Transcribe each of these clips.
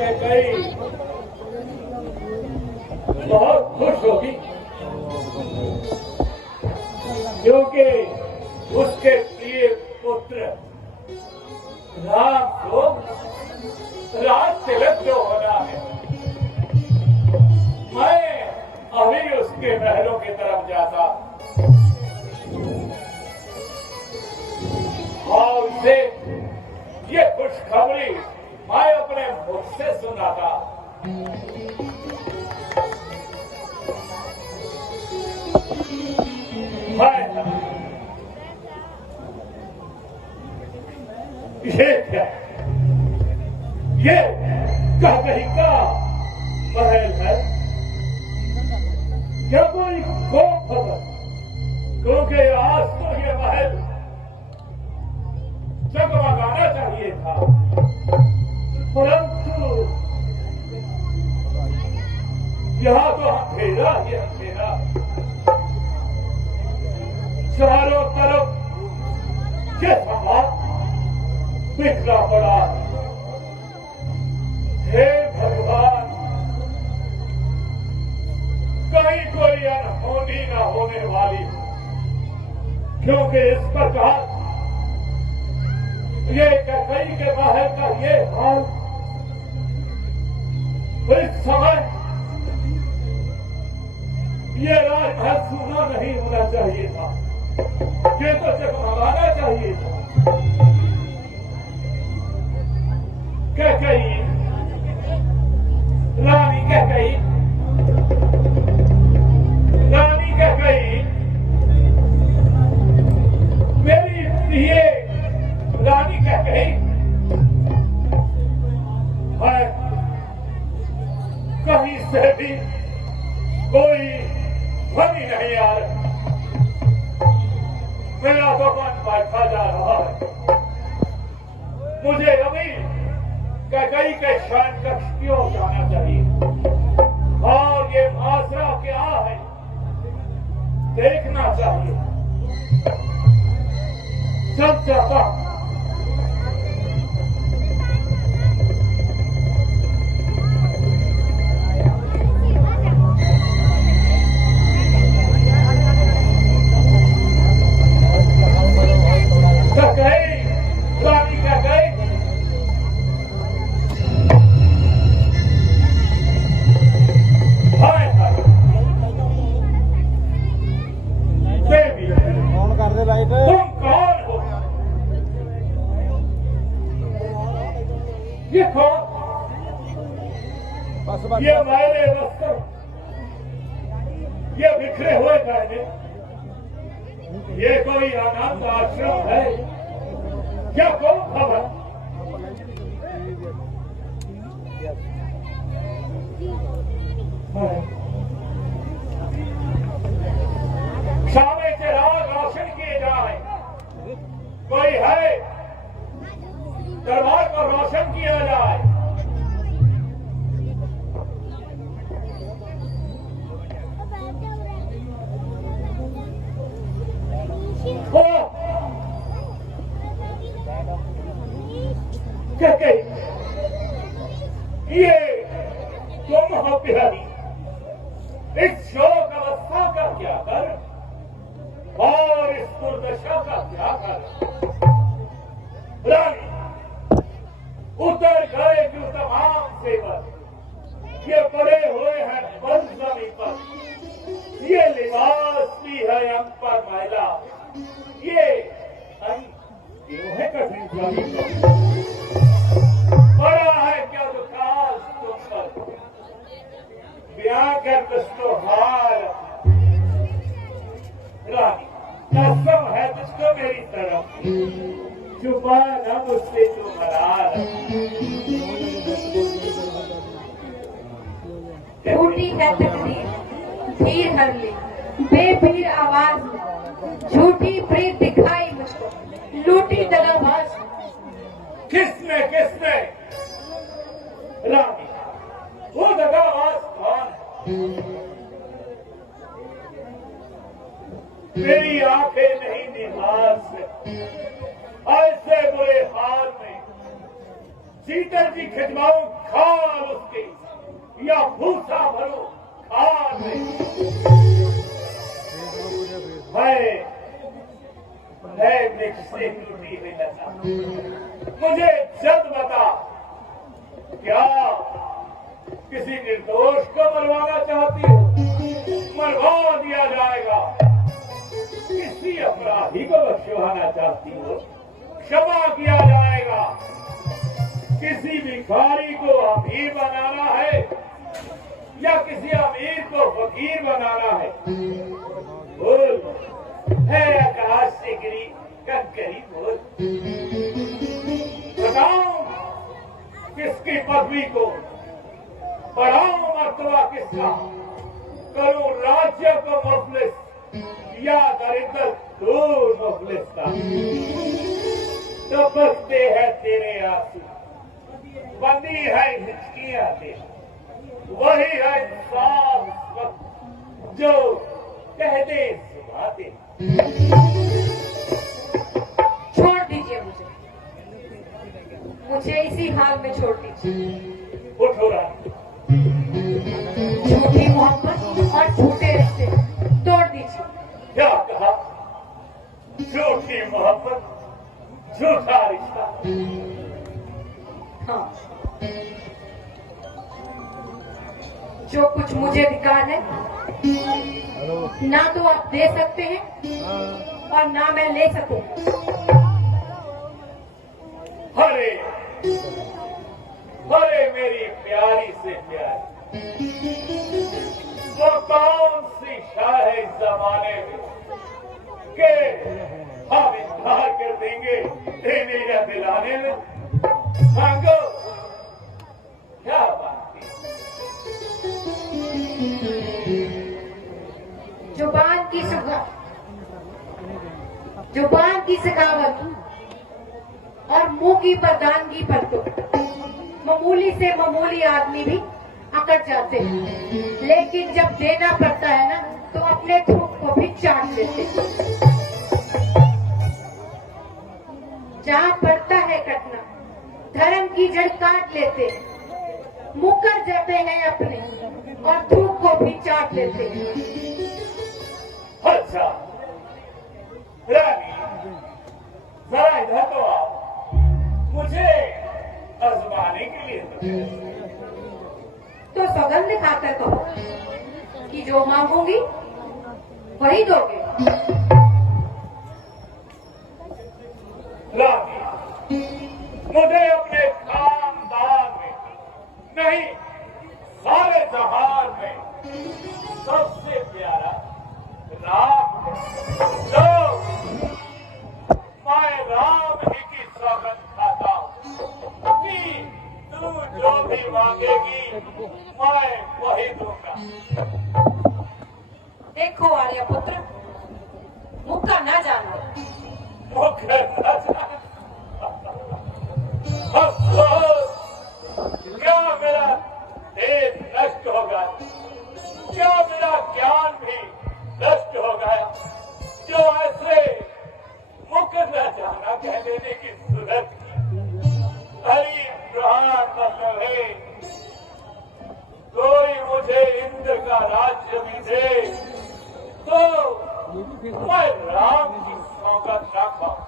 कैकई बहुत खुश होगी क्योंकि उसके प्रिय पुत्र राम को राज तिलक जो होना है। मैं अभी उसके महलों की तरफ जाता और उसे ये खुशखबरी मैं अपने मुख से सुनाता। ये क्या? ये कैकई का महल है क्या? कोई कौन खबर? क्योंकि आज तो ये महल जगमगाना चाहिए था, परंतु यहाँ तो अंधेरा ही अंधेरा, चारों तरफ ये समाज बिखरा पड़ा। हे भगवान, कहीं कोई अनहोनी न होने वाली, क्योंकि इस प्रकार ये कैकई के महल का ये हाल इस समय ये राजमहल सूना नहीं होना चाहिए था, ये तो जगमगाना चाहिए था। कैकई, रानी कैकई, रानी कैकई, मेरी प्रिय रानी कैकई, मैं कहीं से भी कोई ध्वनि नहीं आ रही, मेरा तो मन बैठा जा रहा है। मुझे अभी कैकई के शयन कक्ष की ओर जाना चाहिए और ये माजरा क्या है देखना चाहिए। सब जाता ये मैंने वस्त्र, ये बिखरे हुए गहने, ये कोई अनाथ आश्रम है क्या? कौन खबर? शामे चिराग रोशन किए जाए, कोई है दरबार को रोशन किया जाए। कैकई, ये तुम हो प्यारी, इस शोक अवस्था का क्या कर और इस दुर्दशा का क्या कर? रानी, उतर गए जो तमाम सेवक, ये पड़े हुए हैं बंद जमीन पर, ये लिबास भी है हम पर मैला, ये क्यों है कठिन जमीन पर? बड़ा है क्या दुखास तुम पर, ब्याह कर तुझको हार। रानी, कसम है तुझको मेरी तरफ, छुपा न मुझसे तू मरार। टूटी है तकदीर, भीड़ हर ली, बेभीड़ आवाज में, झूठी प्रीत दिखाई मुझको, लूटी दगाबाज। किसने किसने? रानी, वो दगाबाज कौन है? मेरी आंखें नहीं निहार से ऐसे बुरे हाल में शीतल जी खिदमाऊं खाल उसके या भूसा भरो खाल में। मैं से टूटी हुई लता, मुझे जल्द बता, क्या किसी निर्दोष को मरवाना चाहती हो? मरवा दिया जाएगा। किसी अपराधी को बख्शवाना चाहती हो? क्षमा किया जाएगा। किसी भिखारी को अमीर बनाना है या किसी अमीर को फकीर बनाना है? बोल, है आकाश से गिरी कंकरी, बोल। बताओ, किसकी पदवी को बढ़ाओ मर्तबा किसका? करूं राज्य को मुफलिस या दरिद्र दूर मुफलिस का? टपकते हैं तेरे आंसू, बंदी है हिचकियां तेरी, वही है इंसान इस वक्त जो कह दे सुबह दे। छोड़ दीजिए मुझे इसी हाल में छोड़ दीजिए। उठो रानी, झूठी मोहब्बत और झूठे रिश्ते तोड़ दीजिए। क्या कहा? झूठी मोहब्बत, झूठा रिश्ता? हाँ, जो कुछ मुझे अधिकार है ना तो आप दे सकते हैं और ना मैं ले सकूं। अरे अरे मेरी प्यारी से प्यारी, वो कौन सी शाह है इस जमाने में के हम इनकार कर देंगे देने या दिलाने में? मांगो, क्या बात है? जुबान की सखावत और मुंह की प्रधानगी पर तो मामूली से मामूली आदमी भी अकड़ जाते हैं, लेकिन जब देना पड़ता है ना तो अपने थूक को भी चाट लेते हैं। जहाँ पड़ता है कटना, धर्म की जड़ काट लेते हैं, मुकर जाते हैं अपने और थूक को भी चाट लेते हैं। अच्छा रानी, जरा इधर तो आओ, मुझे आजमाने के लिए तो सौगंध खाकर कहो कि जो मांगूंगी वही दोगे। रानी, मुझे अपने खानदान में नहीं सारे जहान में सबसे प्यारा राम है। जो मैं राम ही की सौगंध खाता हूँ कि तू जो भी मांगेगी मैं वही दूंगा। देखो आर्यपुत्र, मुक्का न जानो। मुकर न जानो। अफसोस, क्या मेरा देश नष्ट हो गया? क्या मेरा ज्ञान भी नष्ट हो गया जो ऐसे मुकर न जाना कह देने की सूरत की? हरि प्राण मतलब है कोई मुझे इंद्र का राज्य भी दे तो मैं राम की सौगंध ना खाऊं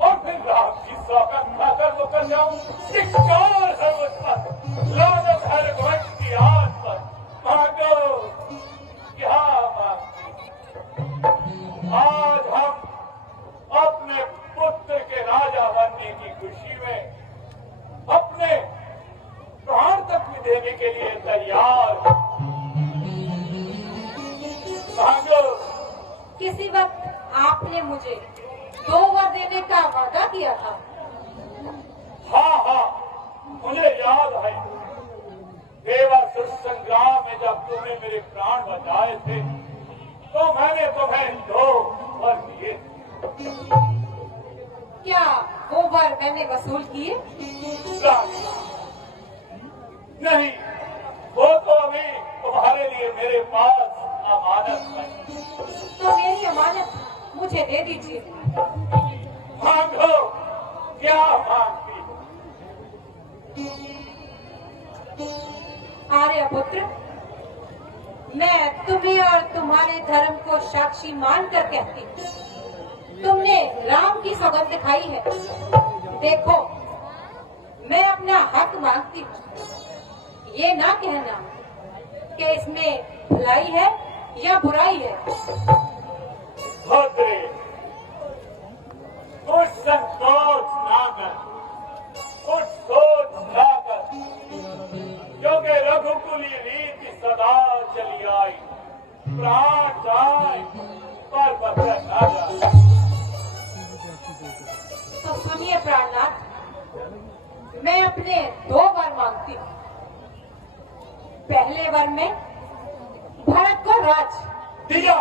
और फिर राम की सौगंध खाकर तो कर जाऊं। धिक्कार है मुझ पर, लानत है रघुवंश की आन पर। मांगो, क्या मांगती? आज हम अपने पुत्र के राजा बनने की खुशी में अपने प्राण तक भी देने के लिए तैयार हैं। मांगो। किसी वक्त आपने मुझे 2 वर देने का वादा किया था। हाँ हाँ, मुझे याद है। देवासुर संग्राम में जब तुमने मेरे प्राण बचाए थे तो मैंने तुम्हें 2 वर दिए। क्या वो वर मैंने वसूल किए? नहीं, वो तो अभी तुम्हारे लिए मेरे पास अमानत है। तो मेरी अमानत मुझे दे दीजिए। मांगो, क्या मांगती? आर्यपुत्र, मैं तुम्हें और तुम्हारे धर्म को साक्षी मानकर कहती हूँ, तुमने राम की सौगंध खाई है। देखो, मैं अपना हक मांगती हूँ। ये ना कहना कि इसमें भलाई है या बुराई है। भद्रे, कुछ संकोच ना कर, कुछ सोच ना कर, क्योंकि रघुकुली रीति सदा चली आई। प्राण जाए पर बदल ना जाए। तो सुनिए प्राणनाथ, मैं अपने 2 वर मांगती हूँ। पहले वर में भरत को राज दिया,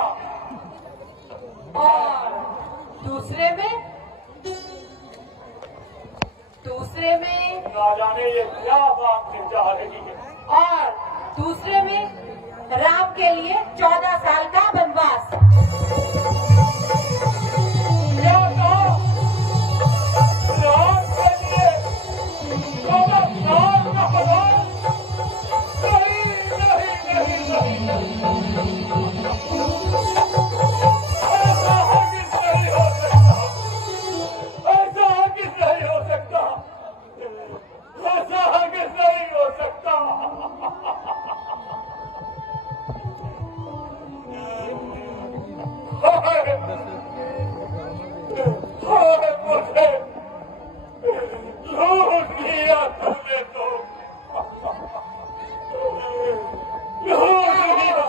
और दूसरे में ना जाने ये क्या मांगने चाह रही है। और दूसरे में राम के लिए 14 साल का वनवास। क्या कहा? राम के लिए 14 साल का वनवास? नहीं, नहीं, नहीं, नहीं, ऐसा हरगिज़ नहीं हो सकता। ऐसा हरगिज़ नहीं हो सकता। ऐसा हरगिज़ नहीं हो सकता। मुझे लूट लिया तूने तो। लूट लिया।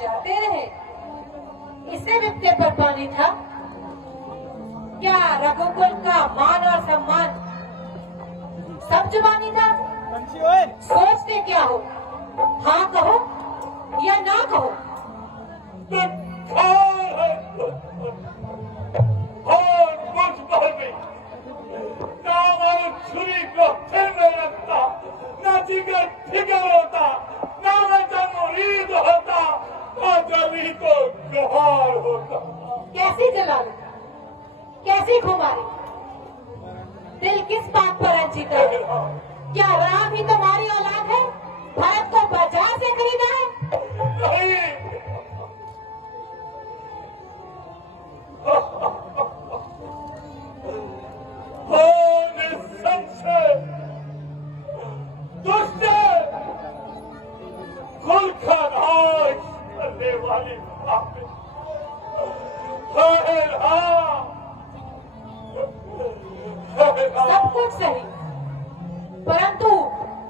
जाते रहे, इससे विपत्ति पर पानी था क्या? रघुकुल का मान और सम्मान सब जुबानी था। सोचते क्या हो? हाँ कहो या ना कहो। और कुछ बोल गई ना। हमारी छुरी को फिर में रखता, ना जिगर फिगर होता, ना मैं जमुरीद होता, ना जमी तो लोहार होता। कैसी जलालत, कैसी खुमारी, दिल किस बात पर अंजीता है? क्या राम ही तुम्हारी औलाद है? भरत को बाजार से खरीदा है? नहीं, निसंशय दुष्ट कुल का नाश करने वाली सब कुछ सही, परंतु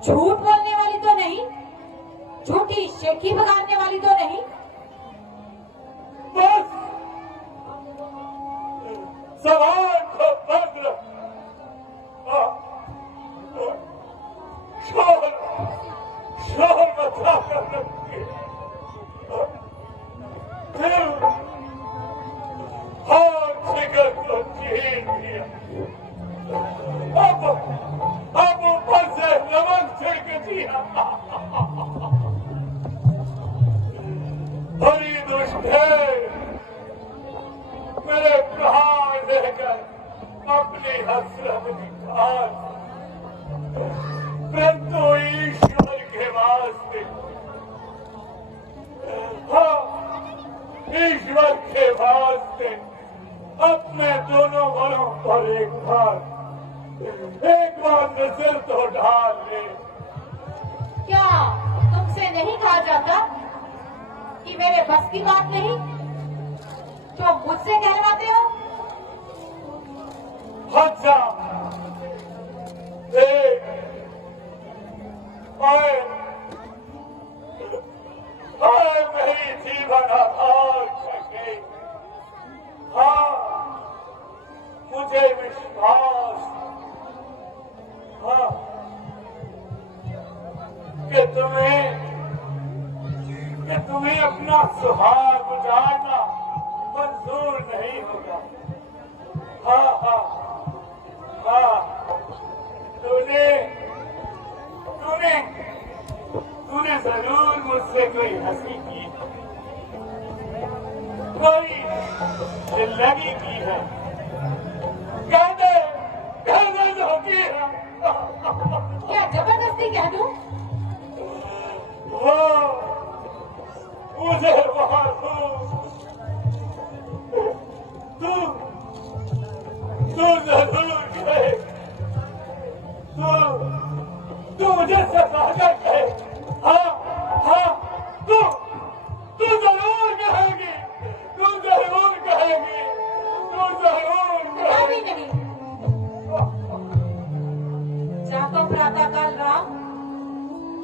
झूठ बोलने वाली तो नहीं, झूठी शेखी बगाड़ने वाली तो नहीं। बस सवाल को बंद रख। शोर मचा कर रखिए। हाथ जिगर को चीर दिया। अब ऊपर से नमक छिड़क दिया। बड़ी दुष्ट है मेरे प्राण लेकर अपनी हसरत निकाल, परंतु ईश्वर के वास्ते, हाँ, ईश्वर के वास्ते अपने दोनों वरों पर एक बार नजर तो डाल ले। क्या तुमसे नहीं कहा जाता कि मेरे बस की बात नहीं, तो मुझसे कहलवाते हो? अच्छा, मेरी जीवन आधार करके, हाँ, मुझे विश्वास, हाँ, कि तुम्हें अपना सुहाग उजाड़ना मंजूर नहीं होगा। हाँ हाँ हाँ, तूने जरूर मुझसे कोई हंसी की, कोई जिंदगी की है, कहने जो की है। क्या जबरदस्ती कह दूं? मुझे वहां तू जरूर कहे, तू मुझे सताकर कहे। हाँ, तू जरूर कहेगी, तू जरूर कहेगी, तू जरूर कभी कहेगी। नहीं। जातो प्रातःकाल राम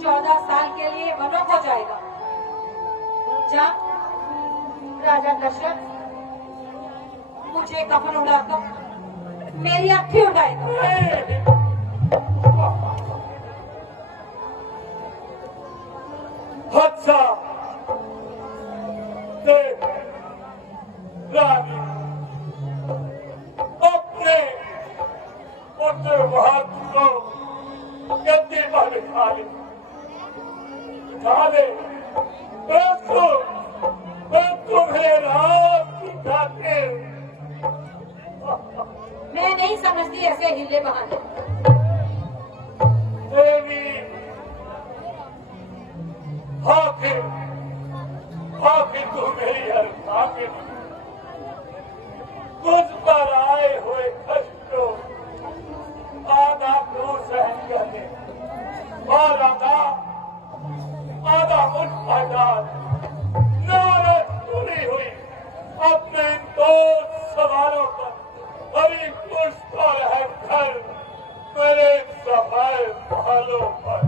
14 साल के लिए वनों को जाएगा। जा राजा दशरथ मुझे कफन उड़ाकर मेरी अर्थी उड़ाएगा। अच्छा देख रानी, अपने पुत्र महत्व को गद्दी पर बिठा ले, मैं तुम्हें राम की खातिर। मैं नहीं समझती ऐसे हीले बहाने। देवी आखिर तू मेरी हर आखिर मुझ पर आए हुए कष्ट को आधा तू सहन कर ले और आधा मुझ पर डाल। नाराज पूरी हुई अपने इन दो सवालों पर अभी कुछ तो रह कर मेरे सफाए पहलों पर।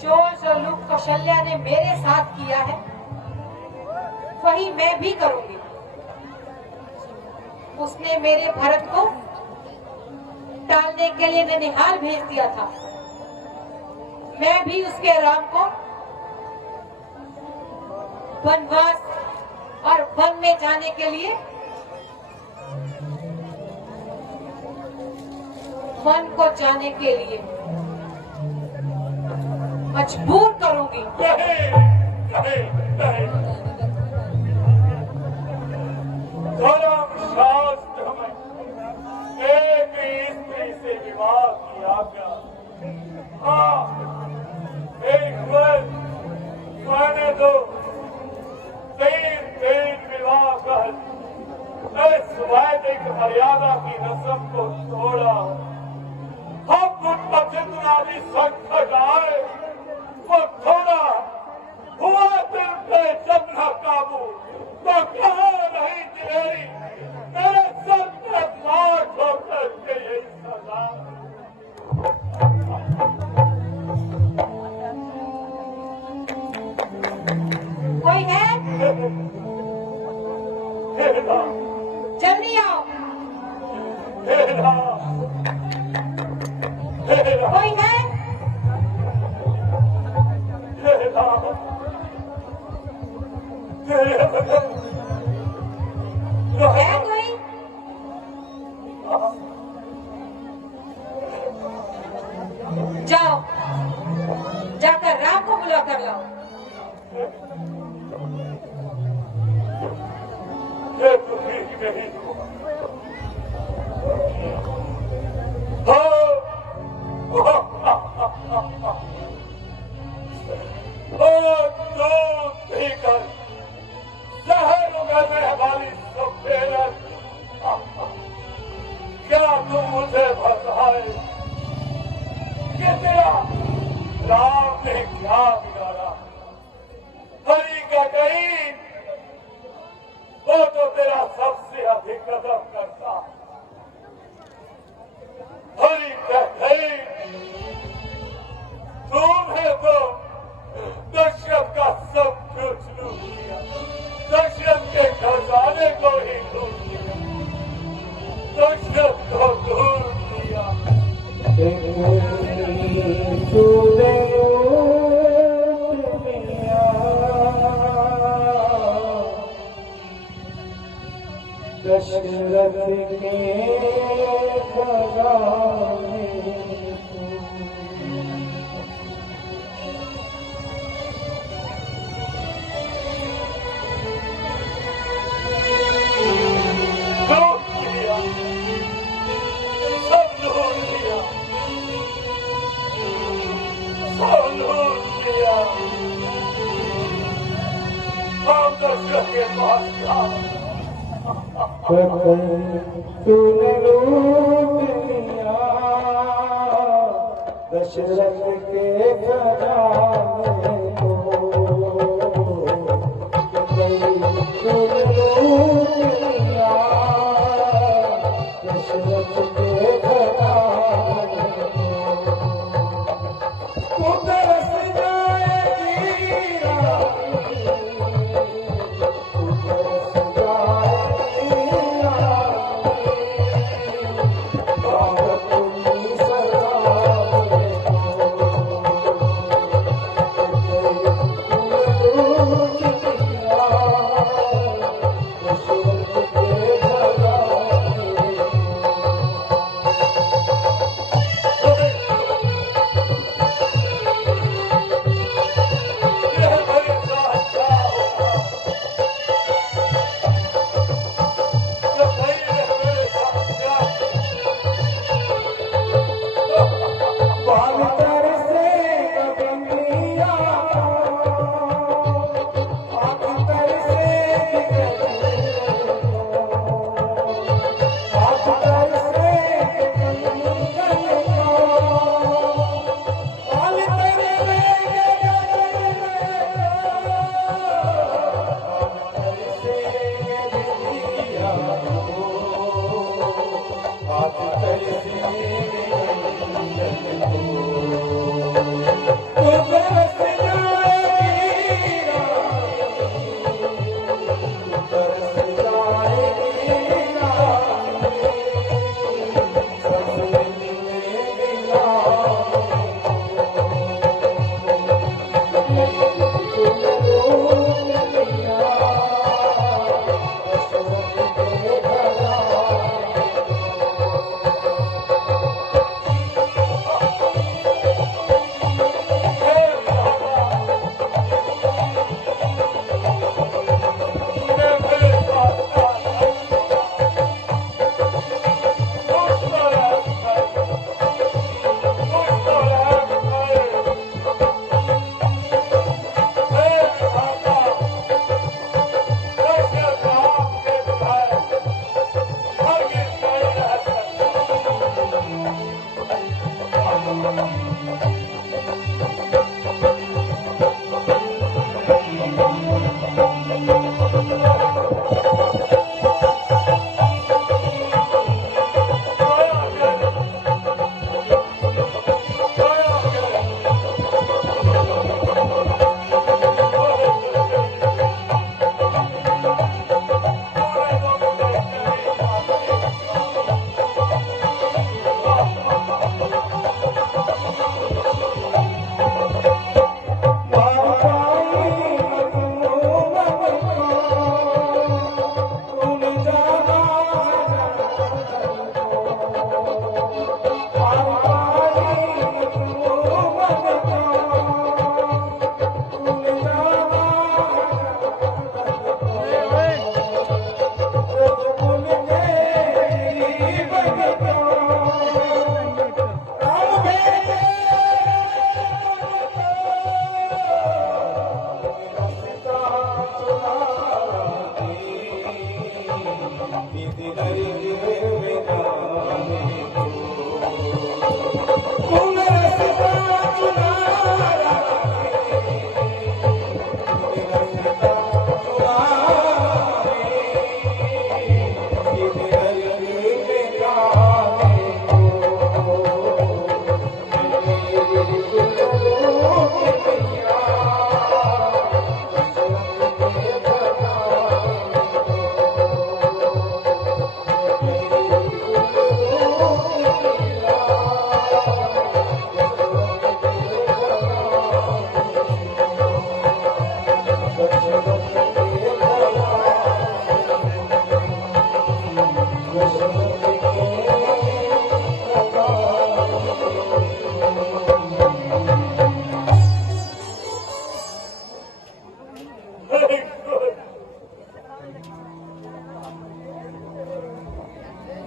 जो जुल्म कौशल्या ने मेरे साथ किया है वही मैं भी करूंगी। उसने मेरे भरत को टालने के लिए ननिहाल भेज दिया था, मैं भी उसके राम को वनवास और वन में जाने के लिए वन को जाने के लिए मजबूर करूंगी। धर्म शास्त्र में एक स्त्री से विवाह की आज्ञा। हाँ, एक वर्ष मैंने तो 3 विवाह कर इस वैदिक मर्यादा की रस्म को तोड़ा। हम मुझ पर जितना भी संकट आए वो थोड़ा हुआ दिल पे जब न काबू तो कहाँ रही दिलेरी मेरे सर पे मार ठोकर के यही सजा। कोई है? जल्दी आओ। कोई है? है कोई? जाओ, जाकर राम को बुला कर लाओ। क्या तुम मुझे बताए कि तेरा राम ने क्या बिगाड़ा? हरि का कहीं वो तो तेरा सबसे अधिक कदम करता। हरि का कहीं तुमने तो दशरथ का सब कुछ लूट लिया, दशरथ के खजाने को ही लूट लिया, दशरथ को लूट लिया। दशरथ तूने लूट लिया दशरथ के खजाने को, तूने लूट लिया दशरथ के खजाने को। तू तरस जाएगी रानी, तू तरस जाएगी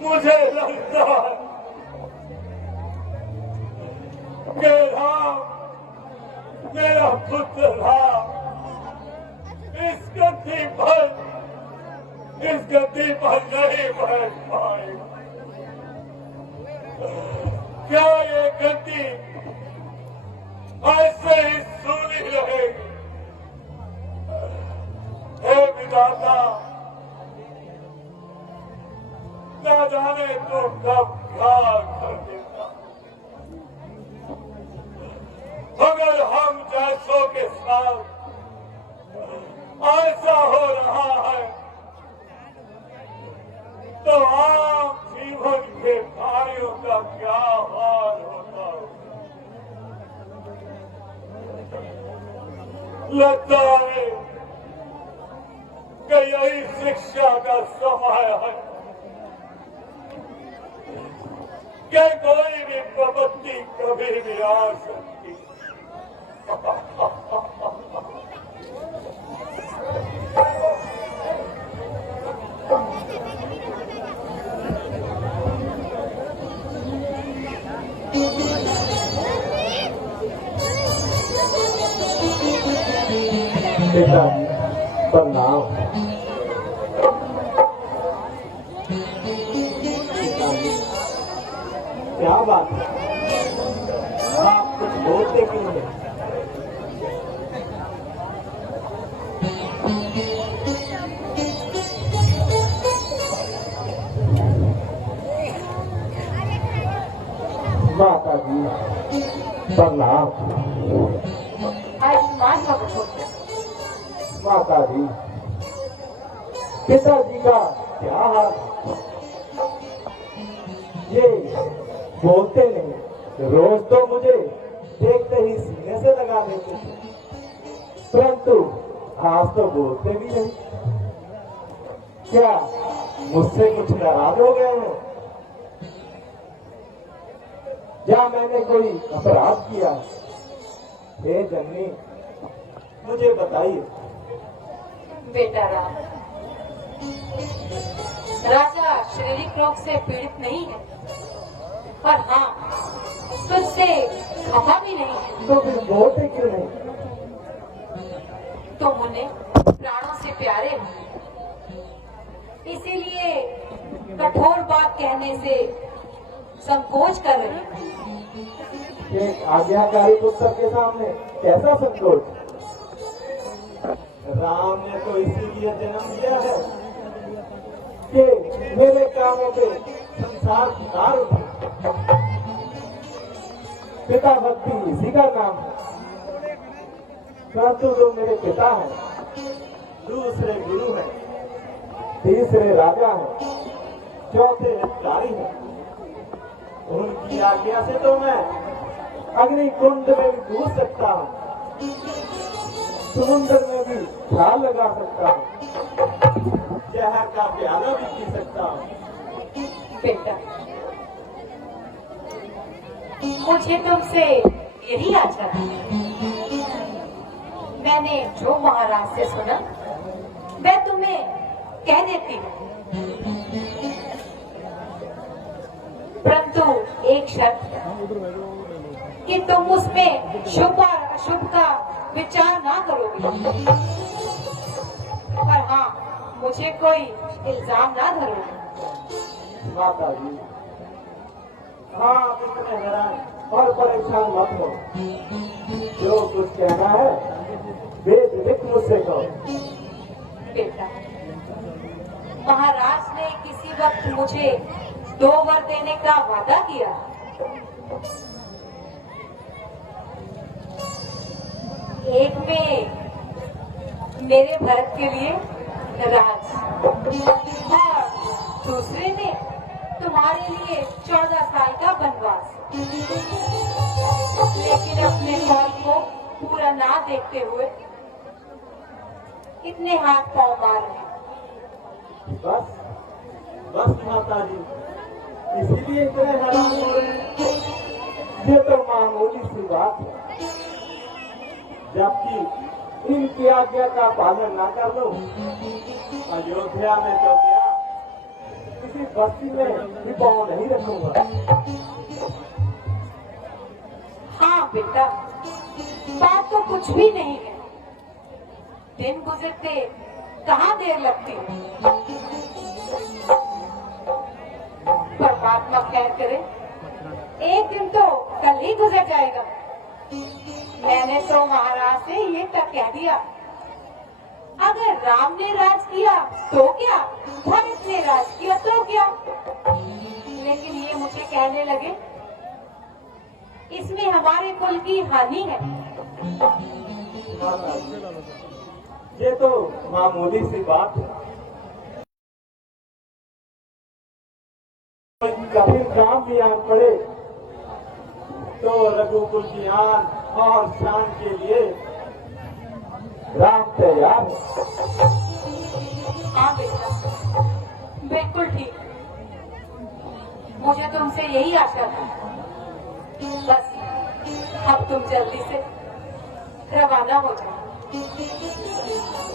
मुझे लगता है कि राम मेरा पुत्र राम इस गद्दी पर इस गद्दी पर नहीं बैठ पाए। क्या ये गद्दी ऐसे ही सूनी रहेगी? हे विधाता, न जाने तो कब क्या कर देता। अगर हम जैसों के साथ ऐसा हो रहा है तो आम जीवन के कार्यों का क्या हाल होता है? लगता है कि यही शिक्षा का समय है कि कोई भी प्रवृत्ति कभी भी आ सकती। पिता प्रणाम। क्या बात है, आप कुछ बोलते क्यों नहीं? माता जी प्रणाम। आयुष्मान भव होता। माता जी, पिताजी का क्या हाल? ये बोलते नहीं, रोज तो मुझे देखते ही सीने से लगा देते थे, परंतु आज तो बोलते भी नहीं। क्या मुझसे कुछ नाराज हो गए हैं या मैंने कोई अपराध किया? हे जननी, मुझे बताइए। बेटा राम, राजा शारीरिक रोग से पीड़ित नहीं है, पर हाँ तुझसे खफा भी नहीं है। तो फिर बोलते क्यों नहीं? तुम उन्हें प्राणों से प्यारे हो, इसीलिए कठोर बात कहने से संकोच कर रहे हो। एक आज्ञाकारी पुत्र के सामने कैसा संकोच? राम ने तो इसीलिए जन्म दिया है कि मेरे कामों पे संसार सुधार उठे। पिता भक्ति इसी का नाम है, परंतु जो मेरे पिता हैं, दूसरे गुरु हैं, तीसरे राजा हैं, चौथे हितकारी हैं। उनकी आज्ञा से तो मैं अग्नि कुंड में भी कूद सकता हूँ, समुद्र में भी छाल लगा सकता हूँ, जहर का प्याला भी पी सकता हूँ। बेटा, मुझे तुमसे यही आशा थी। मैंने जो महाराज से सुना मैं तुम्हें कह देती हूँ, परंतु एक शर्त कि तुम उसमें शुभ और अशुभ का विचार ना करोगे, पर हाँ मुझे कोई इल्जाम ना धरोगे। माता जी, हाँ आप इतने हैरान और परेशान मत हो। जो कुछ कहना है बेझिझक मुझसे कहो। बेटा, महाराज ने किसी वक्त मुझे 2 वर देने का वादा किया। एक में मेरे भरत के लिए राज और दूसरे में तुम्हारे लिए 14 साल का वनवास। लेकिन अपने कौल को पूरा ना देखते हुए कितने हाथ पांव मार रहे। बस बस माता जी, इसीलिए इतने हैरान हो रहे हैं। ये तो मामूली सी बात है, जबकि इनकी आज्ञा का पालन ना कर लो, अयोध्या में तो क्या किसी बस्ती में भी पाँव नहीं रखूंगा। हाँ बेटा, बात तो कुछ भी नहीं है। दिन गुजरते कहाँ देर लगती है। परमात्मा खैर करे, एक दिन तो कल ही गुजर जाएगा। मैंने तो महाराज से ये तक कह दिया, अगर राम ने राज किया तो क्या, भरत ने राज किया तो क्या। लेकिन ये मुझे कहने लगे इसमें हमारे कुल की हानि है। ये तो मामूली सी बात है। कभी काम भी आन पड़े तो रघुकुल की आन और शान के लिए राम तैयार है। हाँ बेटा, बिल्कुल ठीक। मुझे तुमसे यही आशा थी। बस अब तुम जल्दी से रवाना हो जाओ,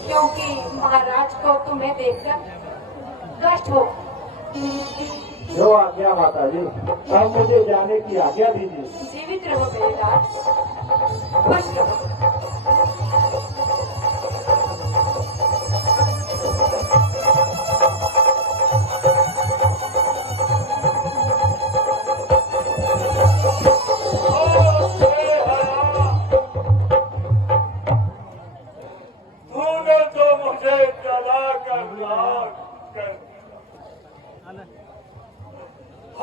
क्योंकि महाराज को तुम्हें देखकर कष्ट हो। जो आज्ञा माता जी, अब मुझे जाने की आज्ञा दीजिए। जीवित रहो मेरे लाल, खुश रहो। तूने तो मुझे जला कर लाख कर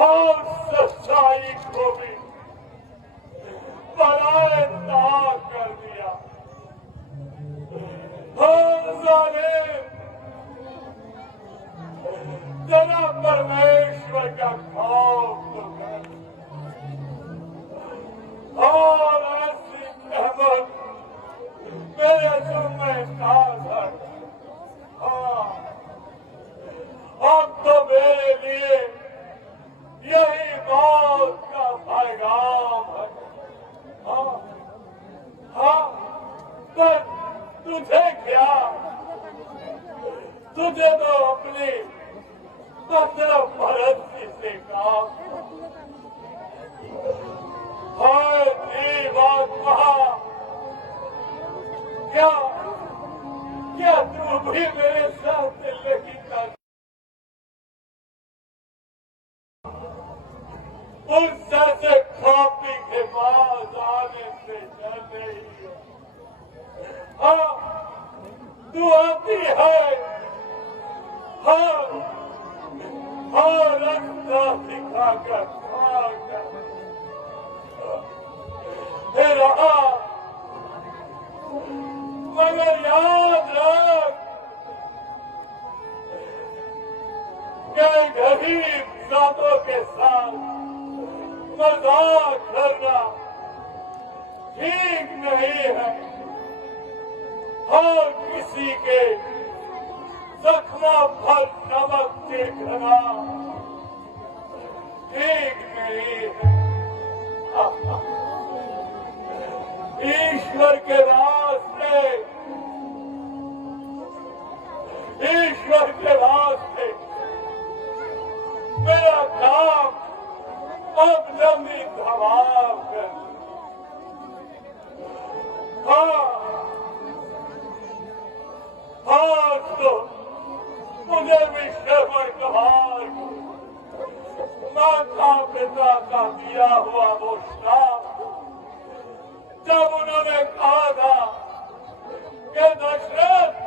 और सच्चाई को भी बनाए ताक कर दिया। जना परमेश्वर का खौफ तो कर, और ऐसी रहमत मेरे जुम्मे ताज़ा। हाँ, अब तो मेरे लिए यही मौत का पैगाम है। हाँ, हाँ, पर तुझे क्या, तुझे तो अपनी मतलब भरत जी से काम। हाय जीवात्मा, क्या क्या तू भी मेरे साथ नहीं कर उस से कॉपी के पास आने से डर नहीं है। हाँ, तू आती है। हाँ, हाँ, रास्ता दिखाकर भागकर रहा, मगर याद रख कि गरीब जातों के साथ मजाक करना ठीक नहीं है। हर किसी के जख्मों पर नमक छिड़कना ठीक नहीं है। ईश्वर के रास्ते, ईश्वर के रास्ते मेरा काम अब जल्दी धमाल कर। हाँ, आज तो मुझे भी श्रवण कमाल माता पिता का दिया हुआ वो श्राप, जब उन्होंने कहा था कि दशरथ